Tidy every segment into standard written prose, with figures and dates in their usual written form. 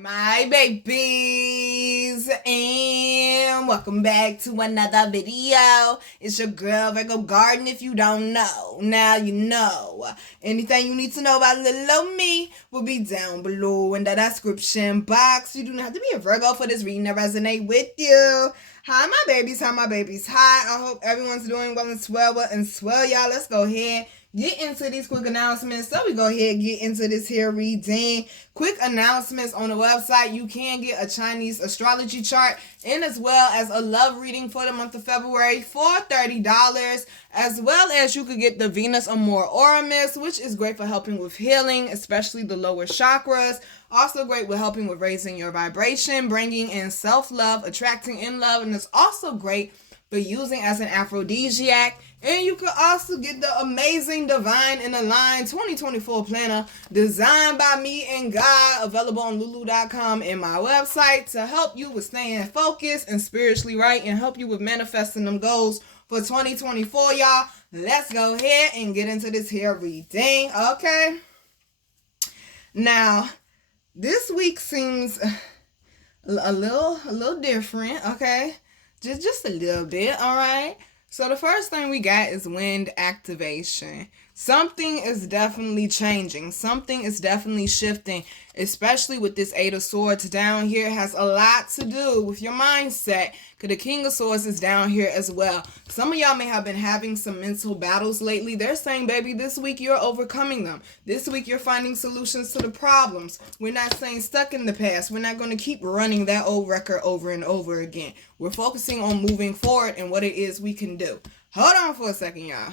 My babies, and welcome back to another video. It's your girl Virgo Garden. If you don't know, now you know. Anything you need to know about little old me will be down below in the description box. You do not have to be a Virgo for this reading to resonate with you. Hi my babies, hi. I hope everyone's doing well and swell, y'all. Let's go ahead get into these quick announcements. So we go ahead and get into this here reading. Quick announcements on the website. You can get a Chinese astrology chart and as well as a love reading for the month of February for $30. As well as you could get the Venus Amor Aura Mist, which is great for helping with healing, especially the lower chakras. Also great with helping with raising your vibration, bringing in self-love, attracting in love, and it's also great for using as an aphrodisiac. And you can also get the amazing Divine in the Line 2024 planner designed by me and God, available on lulu.com and my website to help you with staying focused and spiritually right and help you with manifesting them goals for 2024, y'all. Let's go ahead and get into this here reading, okay? Now, this week seems a little different, okay? Just a little bit, all right? So the first thing we got is wind activation. Something is definitely changing. Something is definitely shifting, especially with this Eight of Swords down here. It has a lot to do with your mindset, because the King of Swords is down here as well. Some of y'all may have been having some mental battles lately. They're saying, baby, this week you're overcoming them. This week you're finding solutions to the problems. We're not saying stuck in the past. We're not going to keep running that old record over and over again. We're focusing on moving forward and what it is we can do. Hold on for a second, y'all.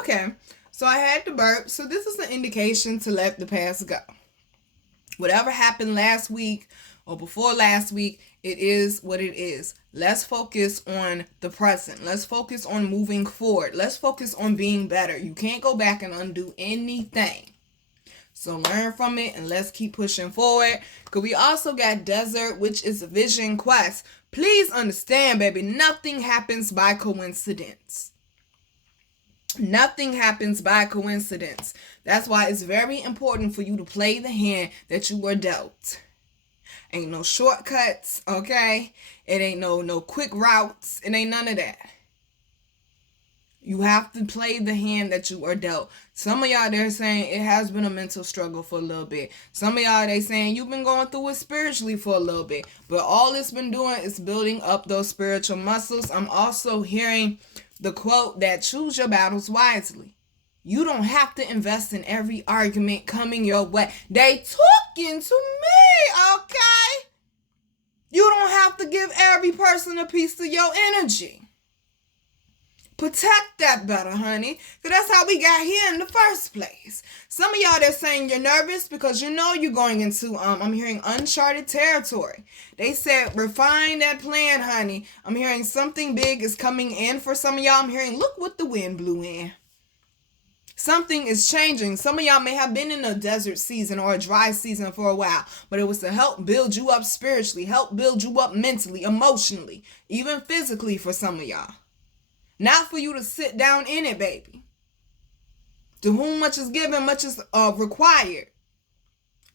Okay, so I had to burp. So this is an indication to let the past go. Whatever happened last week or before last week, it is what it is. Let's focus on the present. Let's focus on moving forward. Let's focus on being better. You can't go back and undo anything. So learn from it and let's keep pushing forward. Because we also got Desert, which is a vision quest. Please understand, baby, nothing happens by coincidence. Nothing happens by coincidence. That's why it's very important for you to play the hand that you were dealt. Ain't no shortcuts, okay? It ain't no quick routes. It ain't none of that. You have to play the hand that you are dealt. Some of y'all, they're saying it has been a mental struggle for a little bit. Some of y'all, they saying you've been going through it spiritually for a little bit. But all it's been doing is building up those spiritual muscles. I'm also hearing the quote that choose your battles wisely. You don't have to invest in every argument coming your way. They talking to me, okay? You don't have to give every person a piece of your energy. Protect that better, honey. Because that's how we got here in the first place. Some of y'all, they're saying you're nervous because you know you're going into, I'm hearing uncharted territory. They said, refine that plan, honey. I'm hearing something big is coming in for some of y'all. I'm hearing, look what the wind blew in. Something is changing. Some of y'all may have been in a desert season or a dry season for a while, but it was to help build you up spiritually, help build you up mentally, emotionally, even physically for some of y'all. Not for you to sit down in it, baby. To whom much is given, much is required.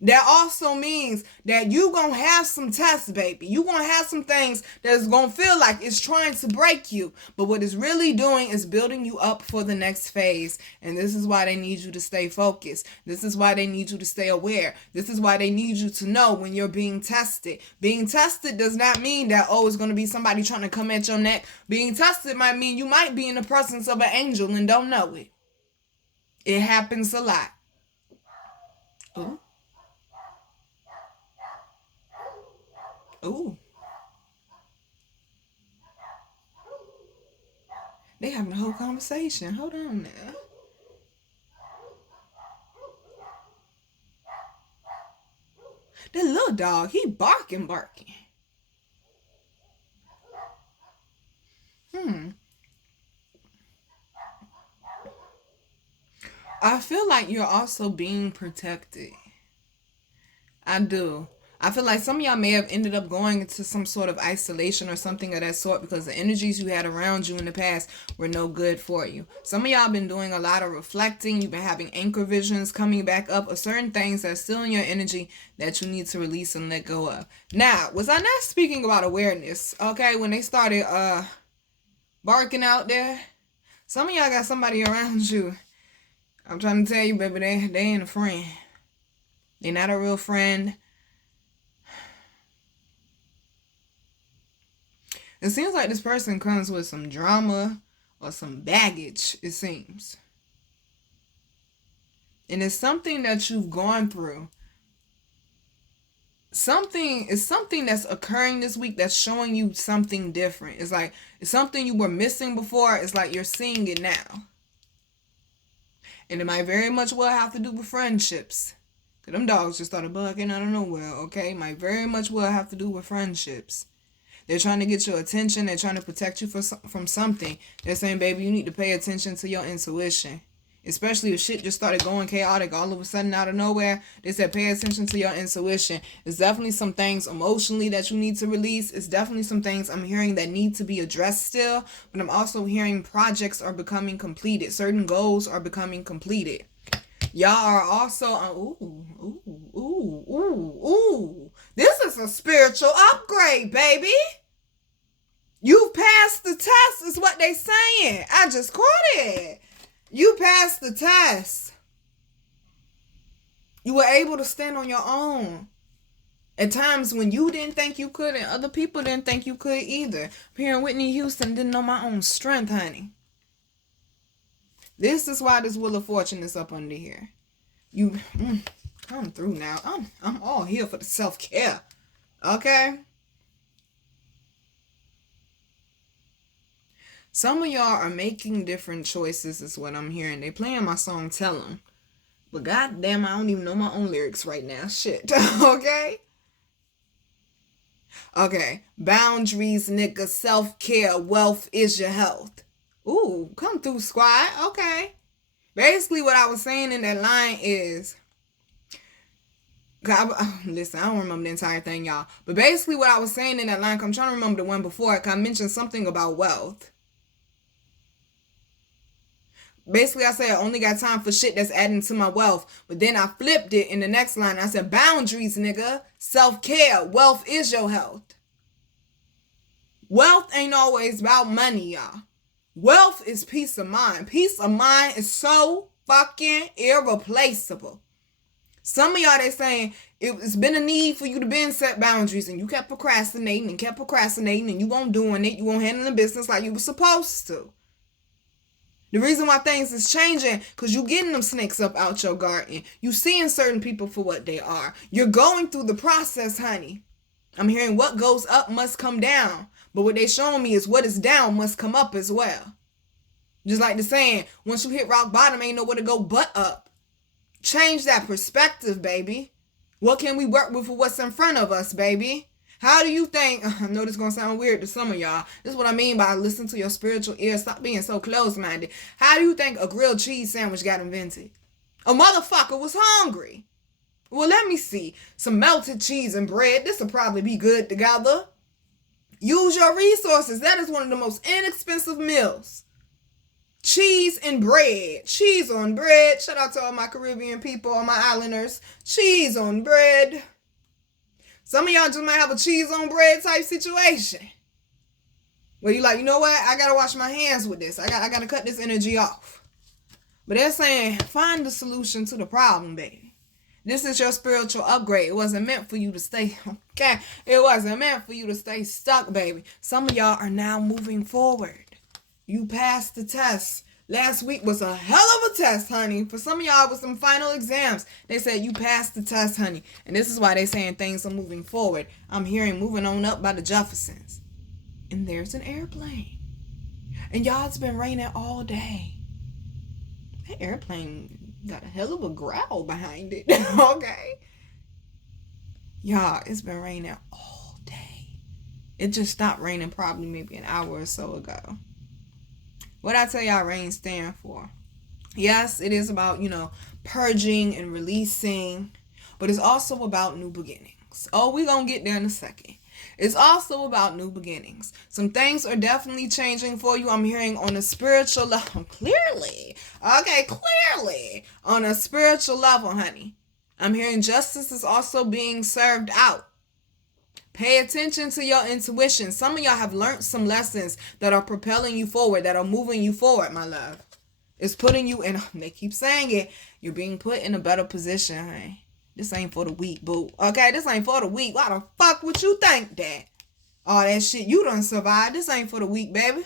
That also means that you going to have some tests, baby. You going to have some things that's going to feel like it's trying to break you. But what it's really doing is building you up for the next phase. And this is why they need you to stay focused. This is why they need you to stay aware. This is why they need you to know when you're being tested. Being tested does not mean that, oh, it's going to be somebody trying to come at your neck. Being tested might mean you might be in the presence of an angel and don't know it. It happens a lot. Ooh. Ooh. They having a whole conversation. Hold on now. That little dog, he barking. I feel like you're also being protected. I do. I feel like some of y'all may have ended up going into some sort of isolation or something of that sort because the energies you had around you in the past were no good for you. Some of y'all been doing a lot of reflecting. You've been having anchor visions coming back up of certain things that's still in your energy that you need to release and let go of. Now, was I not speaking about awareness? Okay, when they started barking out there, some of y'all got somebody around you. I'm trying to tell you, baby, they ain't a friend. They're not a real friend. It seems like this person comes with some drama or some baggage, it seems. And it's something that you've gone through. It's something that's occurring this week that's showing you something different. It's like it's something you were missing before. It's like you're seeing it now. And it might very much well have to do with friendships. Because them dogs just started bugging out of nowhere, okay? Might very much well have to do with friendships. They're trying to get your attention. They're trying to protect you from something. They're saying, baby, you need to pay attention to your intuition. Especially if shit just started going chaotic all of a sudden out of nowhere. They said, pay attention to your intuition. It's definitely some things emotionally that you need to release. It's definitely some things I'm hearing that need to be addressed still. But I'm also hearing projects are becoming completed. Certain goals are becoming completed. Y'all are also, this is a spiritual upgrade, baby. You passed the test is what they saying. I just caught it. You passed the test. You were able to stand on your own. At times when you didn't think you could and other people didn't think you could either. I'm hearing Whitney Houston didn't know my own strength, honey. This is why this Wheel of Fortune is up under here. You come through now. I'm all here for the self-care. Okay? Some of y'all are making different choices is what I'm hearing. They playing my song Tell 'Em. But goddamn, I don't even know my own lyrics right now. Shit. Okay? Okay. Boundaries, nigga. Self-care. Wealth is your health. Ooh, come through, squad. Okay. Basically, what I was saying in that line is... listen, I don't remember the entire thing, y'all. But basically, what I was saying in that line, I'm trying to remember the one before it, because I mentioned something about wealth. Basically, I said I only got time for shit that's adding to my wealth. But then I flipped it in the next line. I said, boundaries, nigga. Self-care. Wealth is your health. Wealth ain't always about money, y'all. Wealth is peace of mind. Peace of mind is so fucking irreplaceable. Some of y'all, they saying it's been a need for you to been set boundaries and you kept procrastinating and you won't doing it. You won't handle the business like you were supposed to. The reason why things is changing, because you getting them snakes up out your garden. You seeing certain people for what they are. You're going through the process, honey. I'm hearing what goes up must come down. But what they showing me is what is down must come up as well. Just like the saying, once you hit rock bottom, ain't nowhere to go but up. Change that perspective, baby. What can we work with for what's in front of us, baby? How do you think, I know this is going to sound weird to some of y'all. This is what I mean by listen to your spiritual ears. Stop being so close-minded. How do you think a grilled cheese sandwich got invented? A motherfucker was hungry. Well, let me see. Some melted cheese and bread. This will probably be good together. Use your resources. That is one of the most inexpensive meals. Cheese and bread. Cheese on bread. Shout out to all my Caribbean people, all my islanders. Cheese on bread. Some of y'all just might have a cheese on bread type situation. Where you like, you know what? I got to wash my hands with this. I got to cut this energy off. But they're saying, find the solution to the problem, baby. This is your spiritual upgrade. It wasn't meant for you to stay, okay? It wasn't meant for you to stay stuck, baby. Some of y'all are now moving forward. You passed the test. Last week was a hell of a test, honey. For some of y'all with some final exams, they said you passed the test, honey. And this is why they're saying things are moving forward. I'm hearing moving on up by the Jeffersons. And there's an airplane. And y'all, it's been raining all day. That airplane got a hell of a growl behind it. Okay? Y'all, it's been raining all day. It just stopped raining probably maybe an hour or so ago. What I tell y'all rain stand for? Yes, it is about, purging and releasing, but it's also about new beginnings. beginnings. Oh, we're going to get there in a second. It's also about new beginnings. Some things are definitely changing for you. I'm hearing on a spiritual level. Clearly. Okay, clearly. On a spiritual level, honey. I'm hearing justice is also being served out. Pay attention to your intuition. Some of y'all have learned some lessons that are propelling you forward, that are moving you forward, my love. It's putting you in, they keep saying it, you're being put in a better position, honey. This ain't for the weak, boo. Okay, this ain't for the weak. Why the fuck would you think that? All that shit you done survived. This ain't for the weak, baby.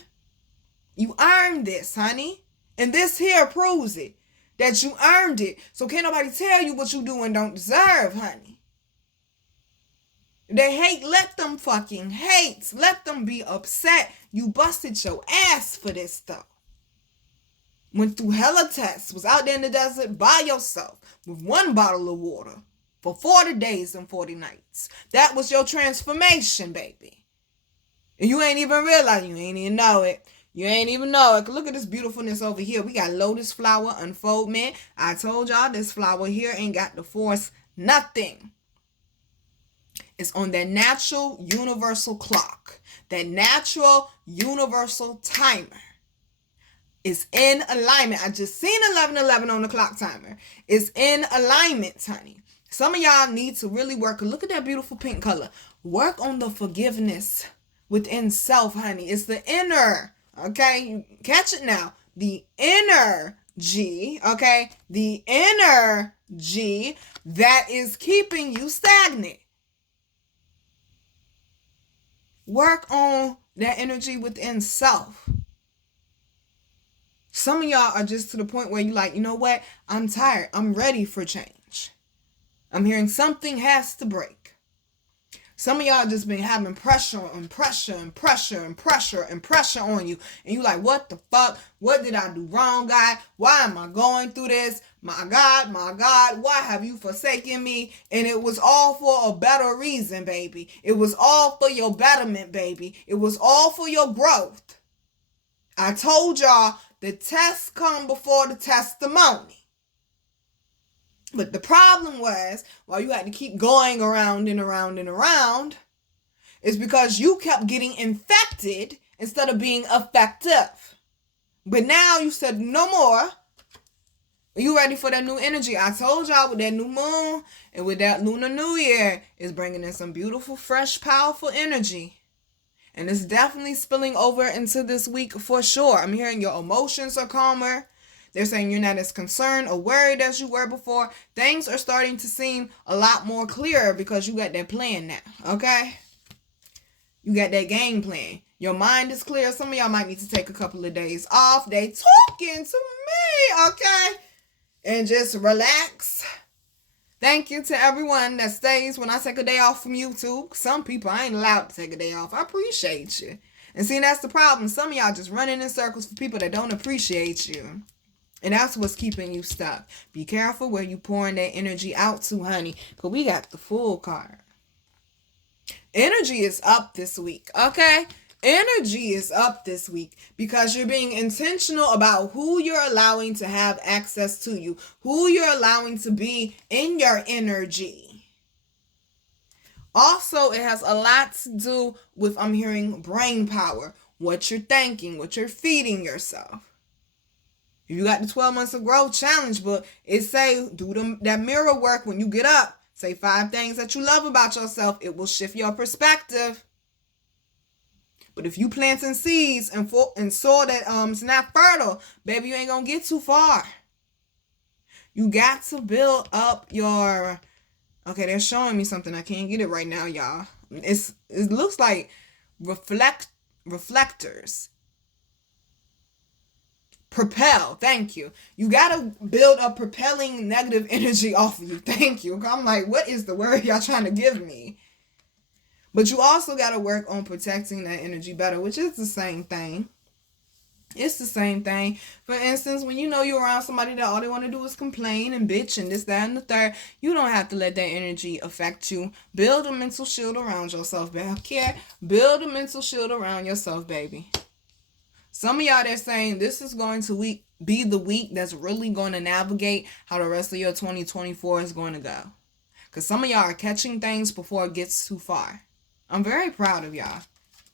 You earned this, honey. And this here proves it. That you earned it. So can't nobody tell you what you do and don't deserve, honey. They hate, let them fucking hate. Let them be upset. You busted your ass for this stuff. Went through hella tests. Was out there in the desert by yourself. With one bottle of water. For 40 days and 40 nights. That was your transformation, baby. And you ain't even realize. You ain't even know it. You ain't even know it. Look at this beautifulness over here. We got lotus flower unfoldment. I told y'all this flower here ain't got to force nothing. It's on that natural universal clock. That natural universal timer. It's in alignment. I just seen 11:11 on the clock timer. It's in alignment, honey. Some of y'all need to really work. Look at that beautiful pink color. Work on the forgiveness within self, honey. It's the inner, okay? You catch it now. The inner G, okay? The inner G that is keeping you stagnant. Work on that energy within self. Some of y'all are just to the point where you're like, you know what? I'm tired. I'm ready for change. I'm hearing something has to break. Some of y'all just been having pressure and pressure and pressure and pressure and pressure on you. And you like, what the fuck? What did I do wrong, God? Why am I going through this? My God, why have you forsaken me? And it was all for a better reason, baby. It was all for your betterment, baby. It was all for your growth. I told y'all the tests come before the testimony. But the problem was, while you had to keep going around and around and around, is because you kept getting infected instead of being effective. But now you said no more. Are you ready for that new energy? I told y'all with that new moon and with that lunar new year is bringing in some beautiful, fresh, powerful energy. And it's definitely spilling over into this week for sure. I'm hearing your emotions are calmer. They're saying you're not as concerned or worried as you were before. Things are starting to seem a lot more clearer because you got that plan now, okay? You got that game plan. Your mind is clear. Some of y'all might need to take a couple of days off. They talking to me, okay? And just relax. Thank you to everyone that stays when I take a day off from YouTube. Some people, I ain't allowed to take a day off. I appreciate you. And see, that's the problem. Some of y'all just running in circles for people that don't appreciate you. And that's what's keeping you stuck. Be careful where you pouring that energy out to, honey. Because we got the Fool card. Energy is up this week, okay? Energy is up this week because you're being intentional about who you're allowing to have access to you, who you're allowing to be in your energy. Also, it has a lot to do with, I'm hearing, brain power, what you're thinking, what you're feeding yourself. If you got the 12 months of growth challenge book, it say do that mirror work when you get up. Say 5 things that you love about yourself. It will shift your perspective. But if you planting seeds and soil that it's not fertile, baby, you ain't gonna get too far. You got to build up your. Okay, they're showing me something. I can't get it right now, y'all. It looks like reflectors. Propel. Thank you. You gotta build a propelling negative energy off of you. Thank you. I'm like, what is the word y'all trying to give me? But you also got to work on protecting that energy better, which is the same thing. It's the same thing. For instance, when you know you're around somebody that all they want to do is complain and bitch and this, that, and the third, you don't have to let that energy affect you. Build a mental shield around yourself, baby. Build a mental shield around yourself, baby. Some of y'all, they're saying this is going to be the week that's really going to navigate how the rest of your 2024 is going to go. Because some of y'all are catching things before it gets too far. I'm very proud of y'all.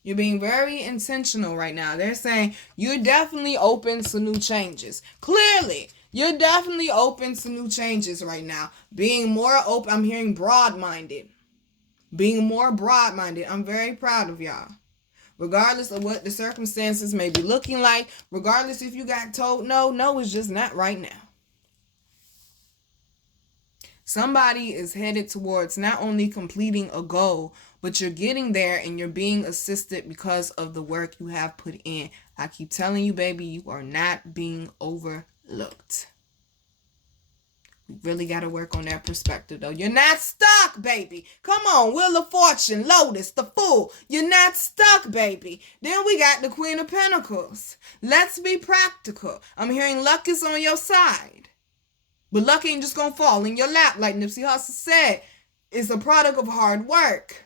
You're being very intentional right now. They're saying you're definitely open to new changes. Clearly, you're definitely open to new changes right now. Being more open. I'm hearing broad-minded. Being more broad-minded. I'm very proud of y'all. Regardless of what the circumstances may be looking like. Regardless if you got told no is just not right now. Somebody is headed towards not only completing a goal, but you're getting there and you're being assisted because of the work you have put in. I keep telling you, baby, you are not being overlooked. We really got to work on that perspective, though. You're not stuck, baby. Come on, Wheel of Fortune, Lotus, the Fool. You're not stuck, baby. Then we got the Queen of Pentacles. Let's be practical. I'm hearing luck is on your side. But luck ain't just going to fall in your lap, like Nipsey Hussle said. It's a product of hard work,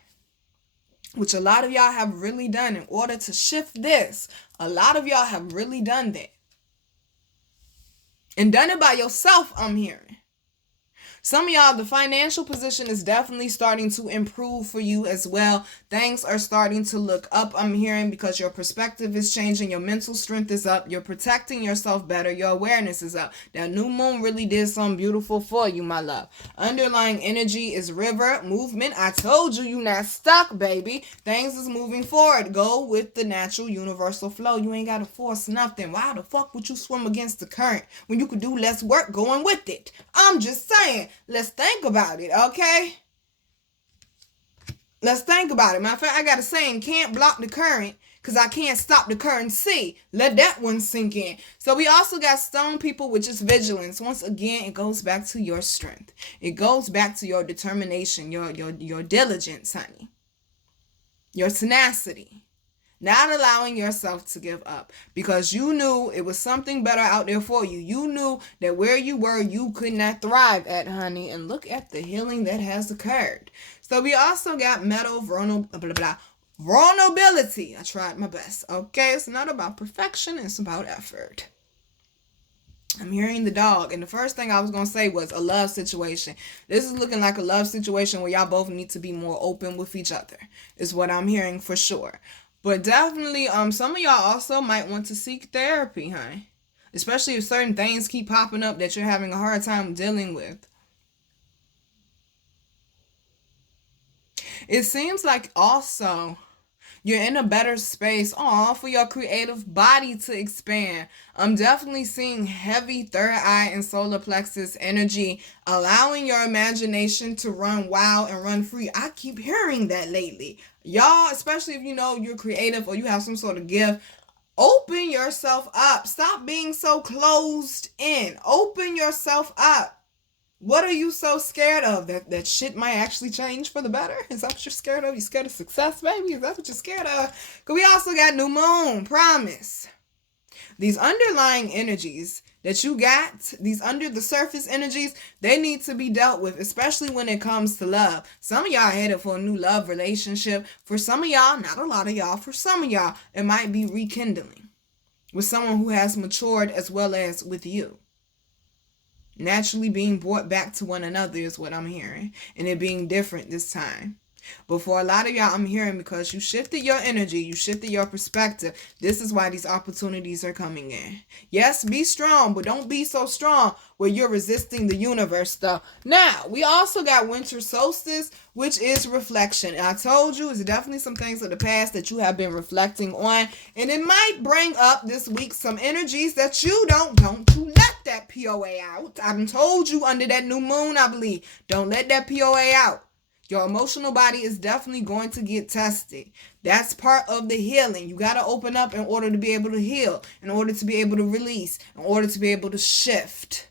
which a lot of y'all have really done in order to shift this. A lot of y'all have really done that. And done it by yourself, I'm hearing. Some of y'all, the financial position is definitely starting to improve for you as well. Things are starting to look up, I'm hearing, because your perspective is changing. Your mental strength is up. You're protecting yourself better. Your awareness is up. That new moon really did something beautiful for you, my love. Underlying energy is river movement. I told you you're not stuck, baby. Things is moving forward. Go with the natural universal flow. You ain't got to force nothing. Why the fuck would you swim against the current when you could do less work going with it? I'm just saying. Let's think about it, okay? Let's think about it. Matter of fact, I got a saying, can't block the current because I can't stop the currency. Let that one sink in. So we also got stone people, which is vigilance. Once again, it goes back to your strength. It goes back to your determination, your diligence, honey. Your tenacity. Not allowing yourself to give up because you knew it was something better out there for you. You knew that where you were, you could not thrive at, honey. And look at the healing that has occurred. So we also got metal vulnerability. I tried my best. Okay, it's not about perfection. It's about effort. I'm hearing the dog. And the first thing I was going to say was a love situation. This is looking like a love situation where y'all both need to be more open with each other. Is what I'm hearing for sure. But definitely, some of y'all also might want to seek therapy, honey. Especially if certain things keep popping up that you're having a hard time dealing with. It seems like also you're in a better space for your creative body to expand. I'm definitely seeing heavy third eye and solar plexus energy, allowing your imagination to run wild and run free. I keep hearing that lately. Y'all, especially if you know you're creative or you have some sort of gift, open yourself up. Stop being so closed in. Open yourself up. What are you so scared of? That shit might actually change for the better? Is that what you're scared of? You scared of success, baby? Is that what you're scared of? Because we also got new moon, promise. These underlying energies that you got, these under the surface energies, they need to be dealt with, especially when it comes to love. Some of y'all headed for a new love relationship. For some of y'all, not a lot of y'all, for some of y'all, it might be rekindling with someone who has matured as well as with you. Naturally being brought back to one another is what I'm hearing. And it being different this time. But for a lot of y'all, I'm hearing because you shifted your energy, you shifted your perspective. This is why these opportunities are coming in. Yes, be strong, but don't be so strong where you're resisting the universe, though. Now, we also got winter solstice, which is reflection. And I told you, it's definitely some things of the past that you have been reflecting on. And it might bring up this week some energies that you don't you let that POA out. I've told you under that new moon, I believe. Don't let that POA out. Your emotional body is definitely going to get tested. That's part of the healing. You got to open up in order to be able to heal, in order to be able to release, in order to be able to shift.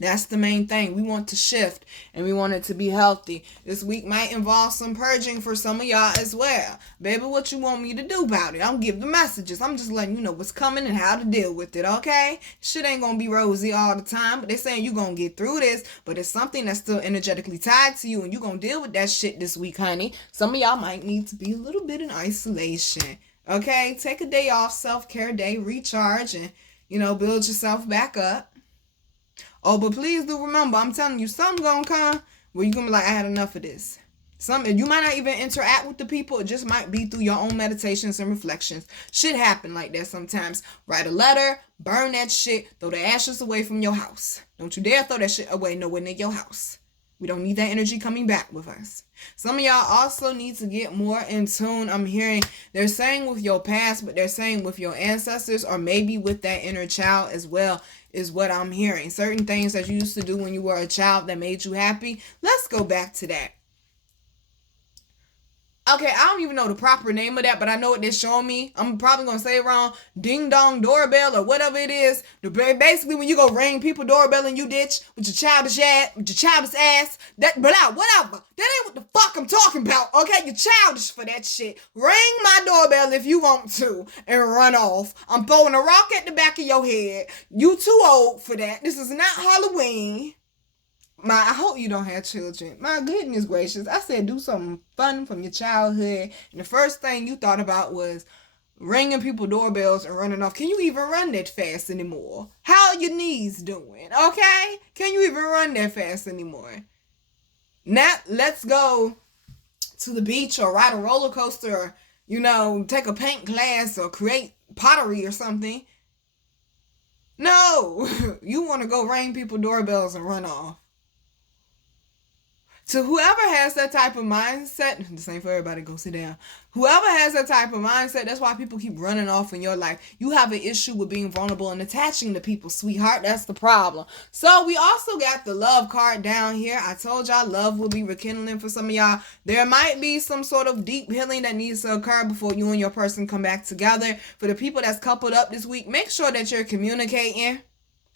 That's the main thing. We want to shift and we want it to be healthy. This week might involve some purging for some of y'all as well. Baby, what you want me to do about it? I don't give the messages. I'm just letting you know what's coming and how to deal with it, okay? Shit ain't going to be rosy all the time, but they're saying you're going to get through this, but it's something that's still energetically tied to you and you're going to deal with that shit this week, honey. Some of y'all might need to be a little bit in isolation, okay? Take a day off, self-care day, recharge and, build yourself back up. Oh, but please do remember, I'm telling you, something gonna come where you can be like, I had enough of this. You might not even interact with the people. It just might be through your own meditations and reflections. Shit happen like that sometimes. Write a letter, burn that shit, throw the ashes away from your house. Don't you dare throw that shit away nowhere near your house. We don't need that energy coming back with us. Some of y'all also need to get more in tune. I'm hearing they're saying with your past, but they're saying with your ancestors, or maybe with that inner child as well, is what I'm hearing. Certain things that you used to do when you were a child that made you happy. Let's go back to that. Okay, I don't even know the proper name of that, but I know what they're showing me. I'm probably going to say it wrong. Ding dong doorbell or whatever it is. Basically, when you go ring people doorbell and you ditch with your childish ass, whatever. That ain't what the fuck I'm talking about. Okay, you're childish for that shit. Ring my doorbell if you want to and run off. I'm throwing a rock at the back of your head. You too old for that. This is not Halloween. I hope you don't have children. My goodness gracious. I said do something fun from your childhood. And the first thing you thought about was ringing people doorbells and running off. Can you even run that fast anymore? How are your knees doing? Okay? Can you even run that fast anymore? Now, let's go to the beach or ride a roller coaster or, take a paint class or create pottery or something. No. You want to go ring people doorbells and run off. To whoever has that type of mindset, this ain't for everybody, go sit down. Whoever has that type of mindset, that's why people keep running off in your life. You have an issue with being vulnerable and attaching to people, sweetheart. That's the problem. So we also got the love card down here. I told y'all love will be rekindling for some of y'all. There might be some sort of deep healing that needs to occur before you and your person come back together. For the people that's coupled up this week, make sure that you're communicating.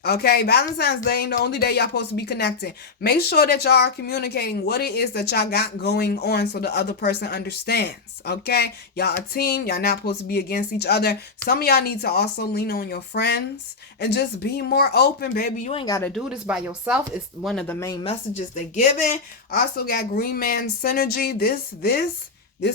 Okay, Valentine's Day ain't the only day y'all supposed to be connecting. Make sure that y'all are communicating what it is that y'all got going on so the other person understands. Okay, y'all a team. Y'all not supposed to be against each other. Some of y'all need to also lean on your friends and just be more open, baby. You ain't got to do this by yourself. It's one of the main messages they're giving. Also got Green Man Synergy. This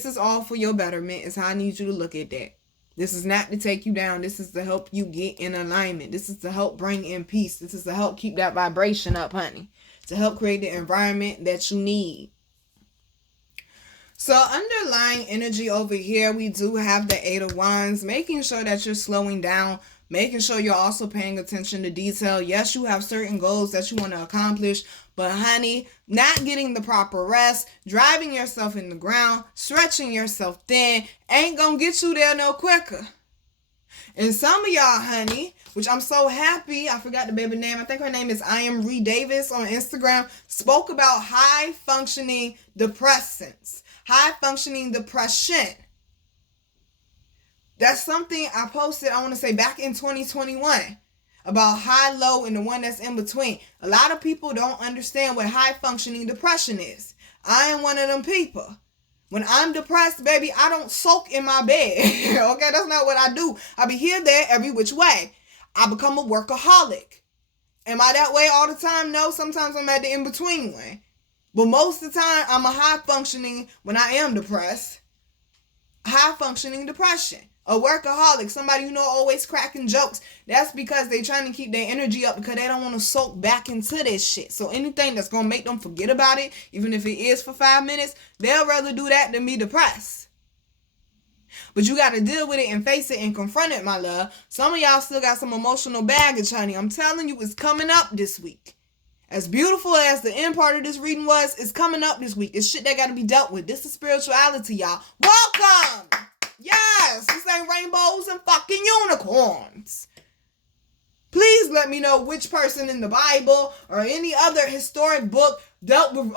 is all for your betterment is how I need you to look at that. This is not to take you down. This is to help you get in alignment. This is to help bring in peace. This is to help keep that vibration up, honey. To help create the environment that you need. So underlying energy over here, we do have the Eight of Wands. Making sure that you're slowing down. Making sure you're also paying attention to detail. Yes, you have certain goals that you want to accomplish. But honey, not getting the proper rest, driving yourself in the ground, stretching yourself thin, ain't gonna get you there no quicker. And some of y'all, honey, which I'm so happy, I forgot the baby name. I think her name is I Am Ree Davis on Instagram, spoke about high-functioning depressants, high-functioning depression. That's something I posted, I want to say, back in 2021. About high, low, and the one that's in between. A lot of people don't understand what high-functioning depression is. I am one of them people. When I'm depressed, baby, I don't soak in my bed. Okay, that's not what I do. I be here, there, every which way. I become a workaholic. Am I that way all the time? No, sometimes I'm at the in-between one. But most of the time, I'm a high-functioning when I am depressed. High-functioning depression. A workaholic, somebody always cracking jokes. That's because they trying to keep their energy up because they don't want to soak back into this shit. So anything that's going to make them forget about it, even if it is for 5 minutes, they'll rather do that than be depressed. But you got to deal with it and face it and confront it, my love. Some of y'all still got some emotional baggage, honey. I'm telling you, it's coming up this week. As beautiful as the end part of this reading was, it's coming up this week. It's shit that got to be dealt with. This is spirituality, y'all. Welcome! Yes, this ain't rainbows and fucking unicorns. Please let me know which person in the Bible or any other historic book dealt with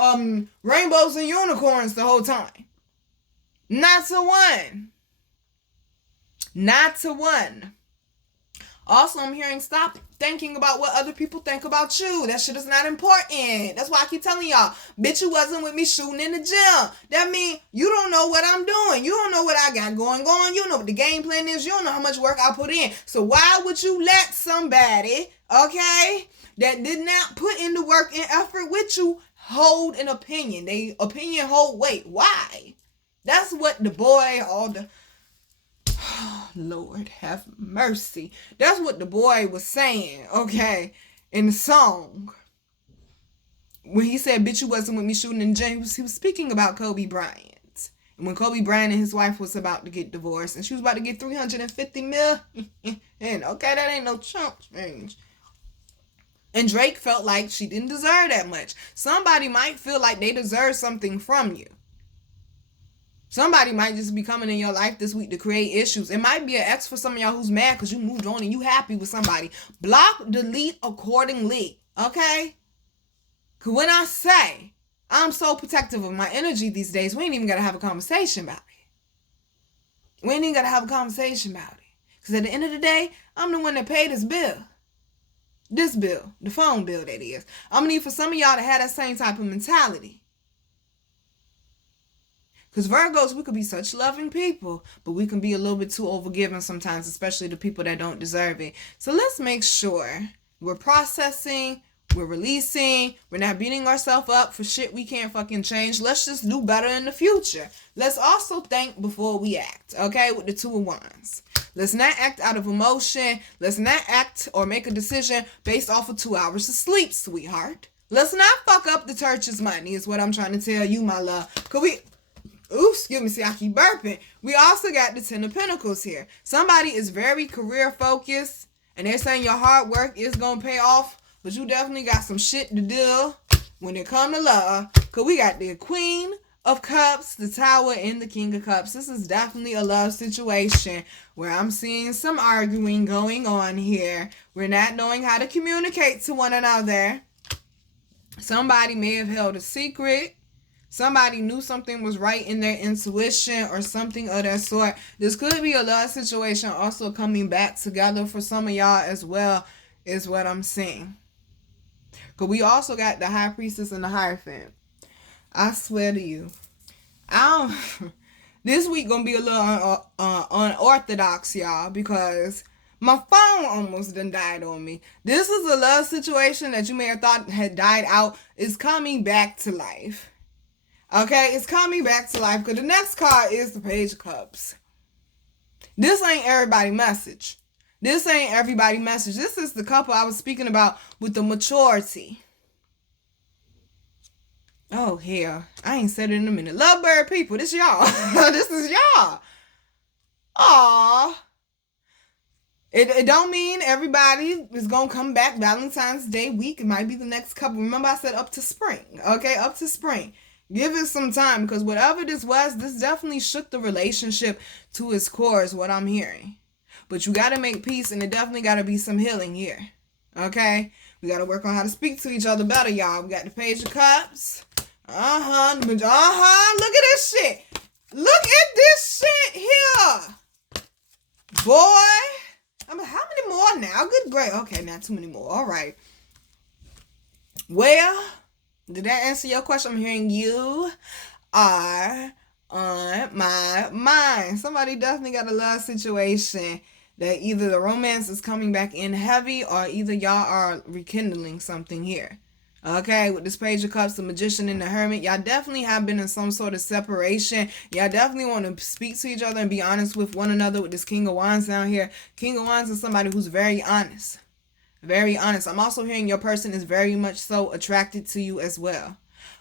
rainbows and unicorns the whole time. Not to one. Not to one. Also, I'm hearing stop thinking about what other people think about you. That shit is not important. That's why I keep telling y'all, bitch, you wasn't with me shooting in the gym. That means you don't know what I'm doing. You don't know what I got going on. You don't know what the game plan is. You don't know how much work I put in. So why would you let somebody, okay, that did not put in the work and effort with you hold an opinion? They opinion hold weight. Why? That's what the boy, all the... Lord have mercy. That's what the boy was saying, okay, in the song. when he said, bitch, you wasn't with me shooting in the gym, he was speaking about Kobe Bryant. And when Kobe Bryant and his wife was about to get divorced, and she was about to get $350 million, okay, that ain't no chump change. And Drake felt like she didn't deserve that much. Somebody might feel like they deserve something from you. Somebody might just be coming in your life this week to create issues. It might be an ex for some of y'all who's mad because you moved on and you happy with somebody. Block, delete accordingly, okay? Because when I say I'm so protective of my energy these days, we ain't even got to have a conversation about it. We ain't even got to have a conversation about it. Because at the end of the day, I'm the one that paid this bill. This bill, the phone bill that is. I'm going to need for some of y'all to have that same type of mentality. Because Virgos, we could be such loving people, but we can be a little bit too overgiving sometimes, especially the people that don't deserve it. So let's make sure we're processing, we're releasing, we're not beating ourselves up for shit we can't fucking change. Let's just do better in the future. Let's also think before we act, okay, with the Two of Wands. Let's not act out of emotion. Let's not act or make a decision based off of 2 hours of sleep, sweetheart. Let's not fuck up the church's money is what I'm trying to tell you, my love. Excuse me, see, I keep burping. We also got the 10 of Pentacles here. Somebody is very career focused, and they're saying your hard work is going to pay off, but you definitely got some shit to do when it comes to love. Because we got the Queen of Cups, the Tower, and the King of Cups. This is definitely a love situation where I'm seeing some arguing going on here. We're not knowing how to communicate to one another. Somebody may have held a secret. Somebody knew something was right in their intuition or something of that sort. This could be a love situation also coming back together for some of y'all as well, is what I'm seeing. Because we also got the High Priestess and the Hierophant. I swear to you. This week going to be a little unorthodox, y'all, because my phone almost done died on me. This is a love situation that you may have thought had died out. Is coming back to life. Okay, it's coming back to life because the next card is the Page of Cups. This ain't everybody message. This ain't everybody message. This is the couple I was speaking about with the maturity. Oh, hell. I ain't said it in a minute. Lovebird people, this y'all. This is y'all. Aww. It don't mean everybody is going to come back Valentine's Day week. It might be the next couple. Remember I said up to spring. Okay, up to spring. Give it some time, because whatever this was, this definitely shook the relationship to its core is what I'm hearing. But you got to make peace, and it definitely got to be some healing here. Okay? We got to work on how to speak to each other better, y'all. We got the Page of Cups. Look at this shit. Look at this shit here. Boy. How many more now? Good break. Okay, not too many more. All right. Well, did that answer your question? I'm hearing you are on my mind. Somebody definitely got a love situation that either the romance is coming back in heavy or either y'all are rekindling something here. Okay, with this Page of Cups, the Magician and the Hermit, y'all definitely have been in some sort of separation. Y'all definitely want to speak to each other and be honest with one another with this King of Wands down here. King of Wands is somebody who's very honest. Very honest. I'm also hearing your person is very much so attracted to you as well.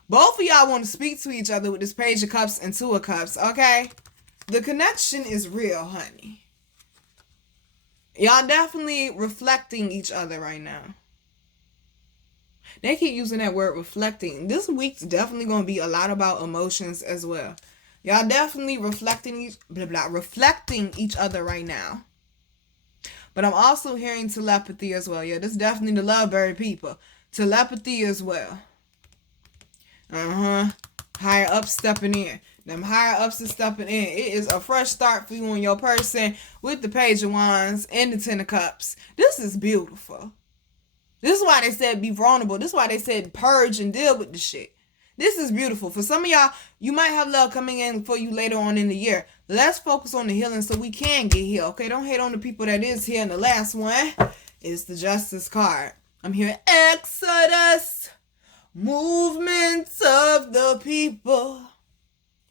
Both of y'all want to speak to each other with this Page of Cups and Two of Cups, okay? The connection is real, honey. Y'all definitely reflecting each other right now. They keep using that word reflecting. This week's definitely going to be a lot about emotions as well. Y'all definitely reflecting each other right now. But I'm also hearing telepathy as well. Yeah, this is definitely the lovebird people. Telepathy as well. Higher ups stepping in. Them higher ups is stepping in. It is a fresh start for you and your person with the Page of Wands and the Ten of Cups. This is beautiful. This is why they said be vulnerable. This is why they said purge and deal with the shit. This is beautiful. For some of y'all, you might have love coming in for you later on in the year. Let's focus on the healing so we can get healed. Okay, don't hate on the people that is here. And the last one is the Justice card. I'm hearing Exodus, movement of the people.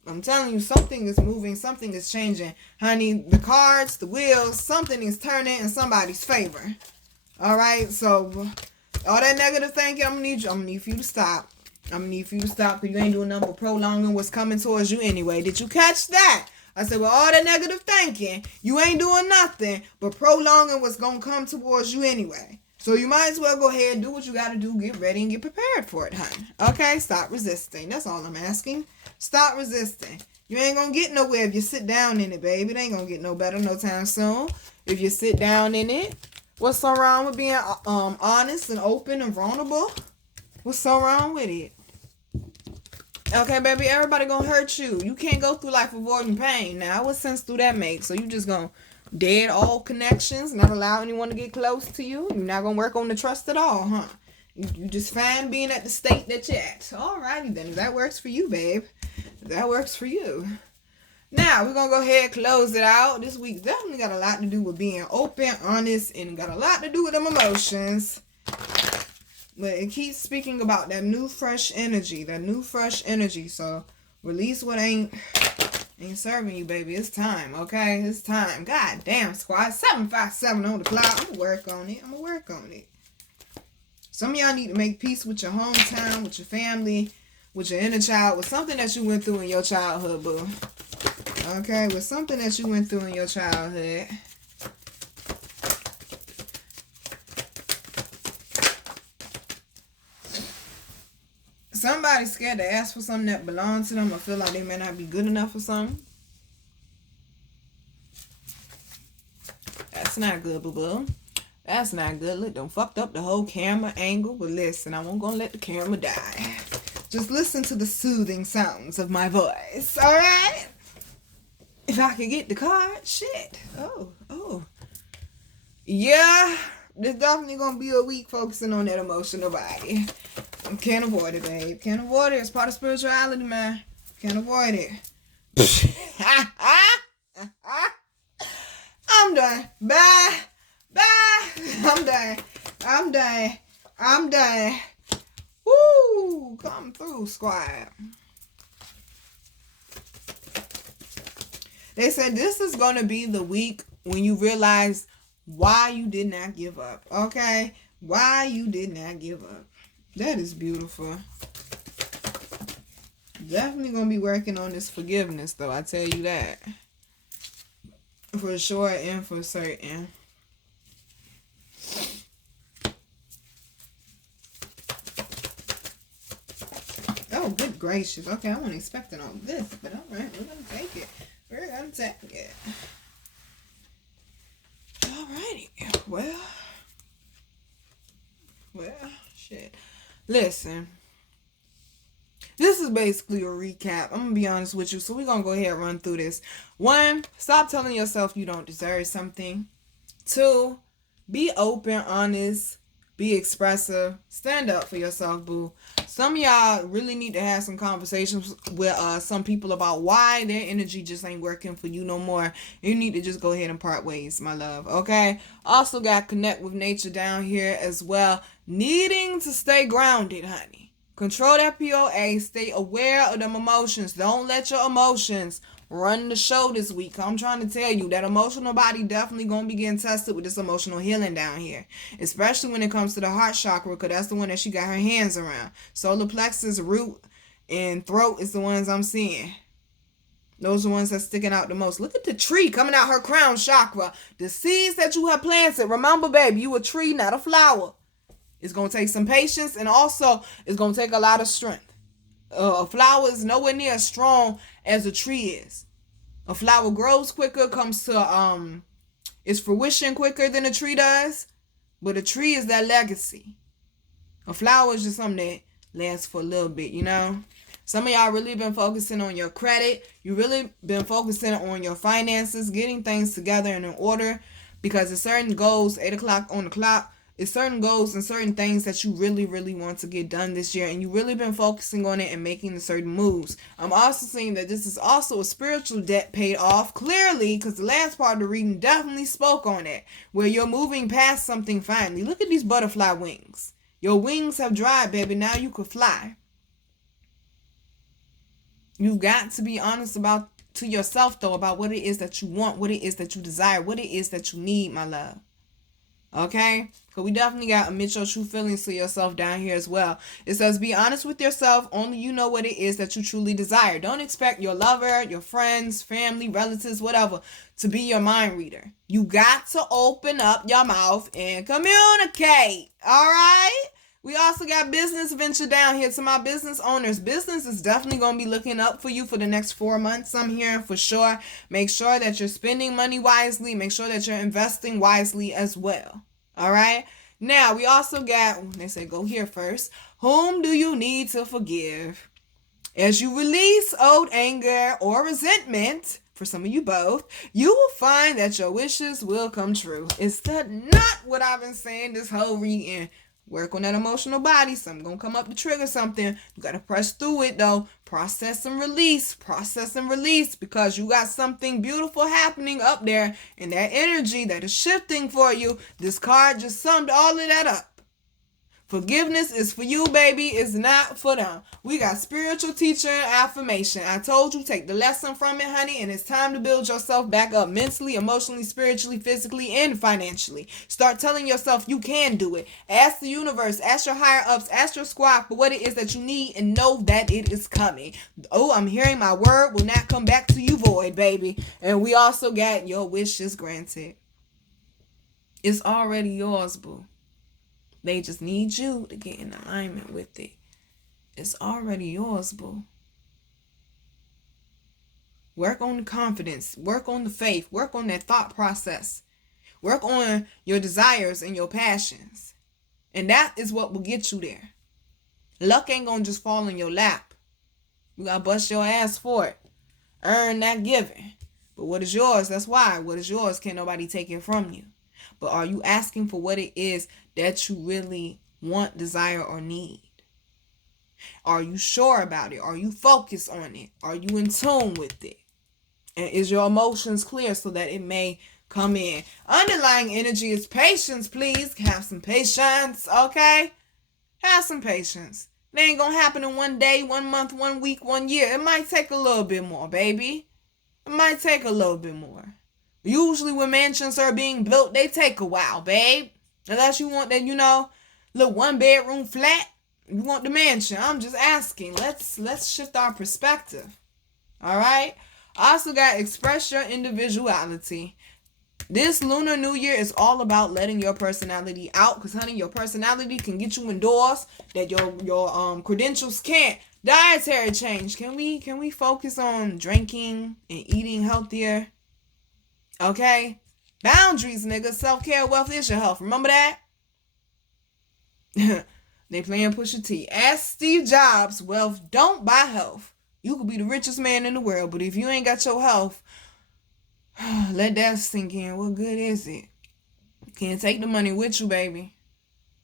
I'm telling you, something is moving, something is changing. Honey, the cards, the wheels, something is turning in somebody's favor. All right, so all that negative thinking, I'm gonna need for you to stop. I'm gonna need for you to stop because you ain't doing nothing but prolonging what's coming towards you anyway. Did you catch that? I said, with all that negative thinking, you ain't doing nothing but prolonging what's gonna come towards you anyway. So you might as well go ahead and do what you gotta do, get ready and get prepared for it, honey. Okay, stop resisting. That's all I'm asking. Stop resisting. You ain't gonna get nowhere if you sit down in it, baby. It ain't gonna get no better no time soon. If you sit down in it, what's so wrong with being honest and open and vulnerable? What's so wrong with it? Okay, baby, everybody gonna hurt you. You can't go through life avoiding pain. Now, what sense do that make? So you just gonna dead all connections, not allow anyone to get close to you? You're not gonna work on the trust at all, huh? You just fine being at the state that you're at. Alrighty then, if that works for you, babe. If that works for you. Now, we're gonna go ahead and close it out. This week definitely got a lot to do with being open, honest, and got a lot to do with them emotions. But it keeps speaking about that new fresh energy. So release what ain't serving you, baby. It's time, okay? It's time. God damn, squad. 757 on the clock. I'm gonna work on it. Some of y'all need to make peace with your hometown, with your family, with your inner child, with something that you went through in your childhood, boo. Okay? With something that you went through in your childhood. Somebody's scared to ask for something that belongs to them or feel like they may not be good enough for something. That's not good, boo-boo. That's not good. Look, done fucked up the whole camera angle. But listen, I won't gonna let the camera die. Just listen to the soothing sounds of my voice, alright? If I could get the card, shit. Oh. Yeah, there's definitely gonna be a week focusing on that emotional body. Can't avoid it, babe. Can't avoid it. It's part of spirituality, man. Can't avoid it. I'm done. Bye. I'm done. Woo! Come through, squad. They said this is going to be the week when you realize why you did not give up. Okay? Why you did not give up. That is beautiful. Definitely gonna be working on this forgiveness, though. I tell you that. For sure and for certain. Oh, good gracious. Okay, I wasn't expecting all this, but alright, we're gonna take it. Alrighty. Well, shit. Listen, this is basically a recap. I'm going to be honest with you. So we're going to go ahead and run through this. 1, stop telling yourself you don't deserve something. 2, be open, honest, be expressive. Stand up for yourself, boo. Some of y'all really need to have some conversations with some people about why their energy just ain't working for you no more. You need to just go ahead and part ways, my love, okay? Also got connect with nature down here as well. Needing to stay grounded, honey. Control that POA. Stay aware of them emotions. Don't let your emotions run the show this week. I'm trying to tell you that emotional body definitely going to be getting tested with this emotional healing down here. Especially when it comes to the heart chakra, because that's the one that she got her hands around. Solar plexus, root, and throat is the ones I'm seeing. Those are the ones that's sticking out the most. Look at the tree coming out her crown chakra. The seeds that you have planted. Remember, baby, you a tree, not a flower. It's going to take some patience, and also it's going to take a lot of strength. A flower is nowhere near as strong as a tree is. A flower grows quicker, comes to its fruition quicker than a tree does. But a tree is that legacy. A flower is just something that lasts for a little bit, you know. Some of y'all really been focusing on your credit. You really been focusing on your finances, getting things together and in order. Because there's certain goals, 8 o'clock on the clock. It's certain goals and certain things that you really, really want to get done this year. And you really been focusing on it and making the certain moves. I'm also seeing that this is also a spiritual debt paid off. Clearly, because the last part of the reading definitely spoke on it. Where you're moving past something finally. Look at these butterfly wings. Your wings have dried, baby. Now you could fly. You've got to be honest to yourself, though, about what it is that you want. What it is that you desire. What it is that you need, my love. Okay? So we definitely got to admit your true feelings to yourself down here as well. It says, be honest with yourself. Only you know what it is that you truly desire. Don't expect your lover, your friends, family, relatives, whatever, to be your mind reader. You got to open up your mouth and communicate. All right? We also got business venture down here. To my business owners, business is definitely going to be looking up for you for the next 4 months. I'm hearing for sure. Make sure that you're spending money wisely. Make sure that you're investing wisely as well. All right. Now, we also got, they say go here first. Whom do you need to forgive? As you release old anger or resentment, for some of you both, you will find that your wishes will come true. Is that not what I've been saying this whole reading? Work on that emotional body. Something gonna come up to trigger something. You gotta press through it though. Process and release. Process and release, because you got something beautiful happening up there in that energy that is shifting for you. This card just summed all of that up. Forgiveness is for you, baby. It's not for them. We got spiritual teacher and affirmation. I told you, take the lesson from it, honey, and it's time to build yourself back up mentally, emotionally, spiritually, physically, and financially. Start telling yourself you can do it. Ask the universe, ask your higher ups, ask your squad for what it is that you need, and know that it is coming. Oh, I'm hearing my word will not come back to you void, baby. And we also got your wish is granted. It's already yours, boo. They just need you to get in alignment with it. It's already yours, boo. Work on the confidence. Work on the faith. Work on that thought process. Work on your desires and your passions. And that is what will get you there. Luck ain't gonna just fall in your lap. You gotta bust your ass for it. Earn that giving. But what is yours? That's why. What is yours can't nobody take it from you. But are you asking for what it is that you really want, desire, or need? Are you sure about it? Are you focused on it? Are you in tune with it? And is your emotions clear so that it may come in? Underlying energy is patience, please. Have some patience, okay? Have some patience. It ain't gonna happen in 1 day, 1 month, 1 week, 1 year. It might take a little bit more, baby. It might take a little bit more. Usually when mansions are being built, they take a while, babe. Unless you want that, little 1-bedroom flat. You want the mansion. I'm just asking. Let's shift our perspective. All right? I also got express your individuality. This Lunar New Year is all about letting your personality out. Because, honey, your personality can get you indoors that your credentials can't. Dietary change. Can we focus on drinking and eating healthier? Okay? Boundaries, nigga. Self-care, wealth is your health. Remember that? They playing Pusha T. Ask Steve Jobs, wealth don't buy health. You could be the richest man in the world, but if you ain't got your health, let that sink in. What good is it? You can't take the money with you, baby.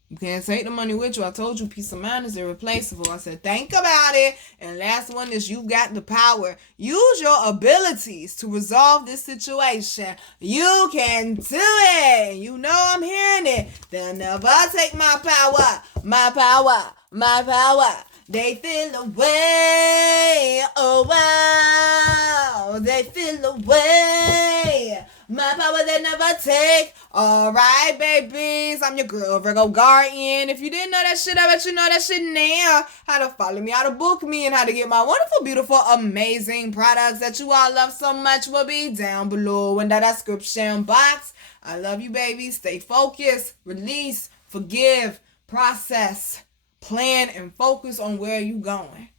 You can't take the money with you. I told you peace of mind is irreplaceable. I said, think about it. And last one is you've got the power. Use your abilities to resolve this situation. You can do it. You know I'm hearing it. They'll never take my power. My power. My power. They feel away. Oh, wow. They feel away. My power they never take. Alright, babies. I'm your girl, Virgo Garden. If you didn't know that shit, I bet you know that shit now. How to follow me, how to book me, and how to get my wonderful, beautiful, amazing products that you all love so much will be down below in the description box. I love you, babies. Stay focused, release, forgive, process, plan, and focus on where you going.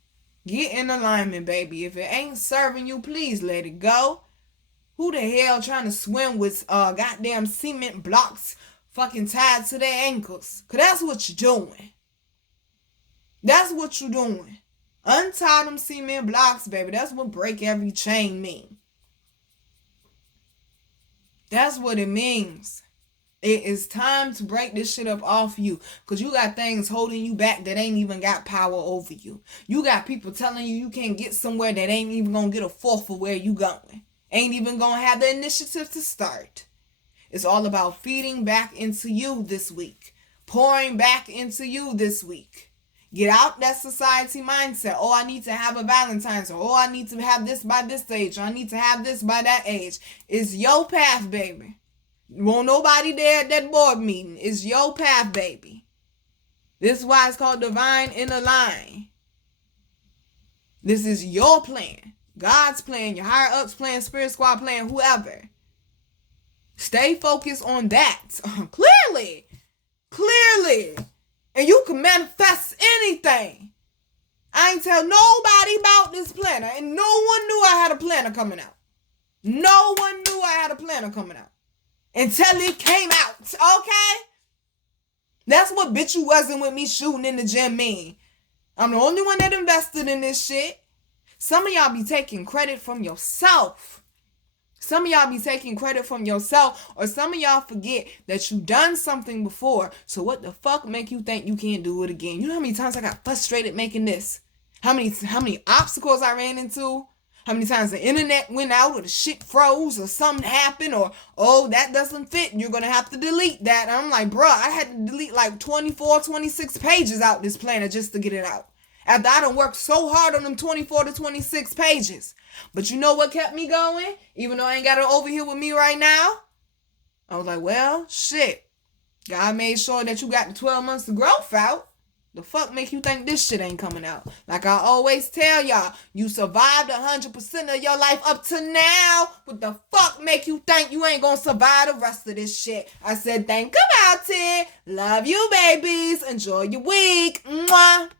Get in alignment, baby. If it ain't serving you, please let it go. Who the hell trying to swim with goddamn cement blocks fucking tied to their ankles? Because that's what you're doing. That's what you're doing. Untie them cement blocks, baby. That's what break every chain mean. That's what it means. It is time to break this shit up off you. Because you got things holding you back that ain't even got power over you. You got people telling you can't get somewhere that ain't even going to get a fourth of where you going. Ain't even gonna have the initiative to start. It's all about feeding back into you this week. Pouring back into you this week. Get out that society mindset. Oh, I need to have a Valentine's. Or, oh, I need to have this by this age. Or I need to have this by that age. It's your path, baby. Won't nobody there at that board meeting. It's your path, baby. This is why it's called divine inner line. This is your plan. God's plan, your higher ups plan, spirit squad plan, whoever. Stay focused on that. Clearly. And you can manifest anything. I ain't tell nobody about this planner. And no one knew I had a planner coming out. No one knew I had a planner coming out. Until it came out. Okay? That's what bitch you wasn't with me shooting in the gym mean. I'm the only one that invested in this shit. Some of y'all be taking credit from yourself. Some of y'all be taking credit from yourself, or some of y'all forget that you done something before. So what the fuck make you think you can't do it again? You know how many times I got frustrated making this? How many obstacles I ran into? How many times the internet went out, or the shit froze, or something happened, or, oh, that doesn't fit, you're going to have to delete that. And I'm like, bruh, I had to delete like 24, 26 pages out this planner just to get it out. After I done worked so hard on them 24 to 26 pages. But you know what kept me going? Even though I ain't got it over here with me right now? I was like, well, shit. God made sure that you got the 12 months of growth out. The fuck make you think this shit ain't coming out? Like I always tell y'all, you survived 100% of your life up to now. What the fuck make you think you ain't gonna survive the rest of this shit? I said, think about it. Love you, babies. Enjoy your week. Mwah.